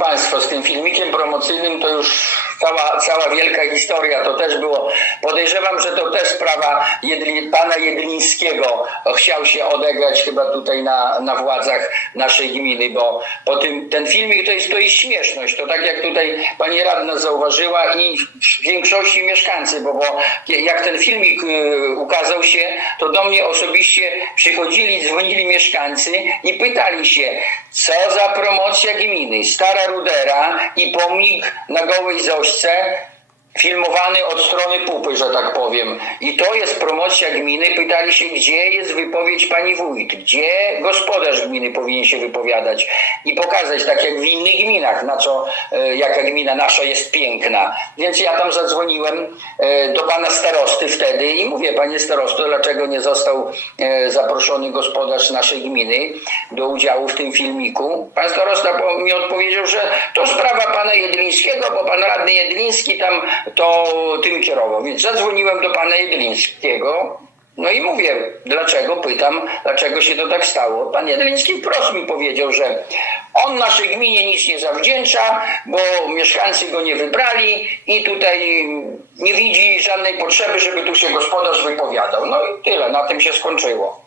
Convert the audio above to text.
Państwo, z tym filmikiem promocyjnym to już cała, cała wielka historia, to też było. Podejrzewam, że to też sprawa Jedli, pana Jedlińskiego chciał się odegrać chyba tutaj na, na władzach naszej gminy, bo po tym, ten filmik to jest, to jest śmieszność. To tak jak tutaj pani radna zauważyła i w większości mieszkańcy, bo, bo jak ten filmik y, ukazał się, to do mnie osobiście przychodzili, dzwonili mieszkańcy i pytali się, co za promocja gminy. Stara Rudera i pomnik na Gołej trouxer filmowany od strony pupy, że tak powiem. I to jest promocja gminy. Pytali się, gdzie jest wypowiedź pani wójt, gdzie gospodarz gminy powinien się wypowiadać i pokazać, tak jak w innych gminach, na co, e, jaka gmina nasza jest piękna. Więc ja tam zadzwoniłem e, do pana starosty wtedy i mówię, panie starosto, dlaczego nie został e, zaproszony gospodarz naszej gminy do udziału w tym filmiku. Pan starosta mi odpowiedział, że to sprawa pana Jedlińskiego, bo pan radny Jedliński tam to tym kierował. Więc zadzwoniłem do pana Jedlińskiego. No i mówię, dlaczego? Pytam, dlaczego się to tak stało. Pan Jedliński wprost mi powiedział, że on naszej gminie nic nie zawdzięcza, bo mieszkańcy go nie wybrali i tutaj nie widzi żadnej potrzeby, żeby tu się gospodarz wypowiadał. No i tyle, na tym się skończyło.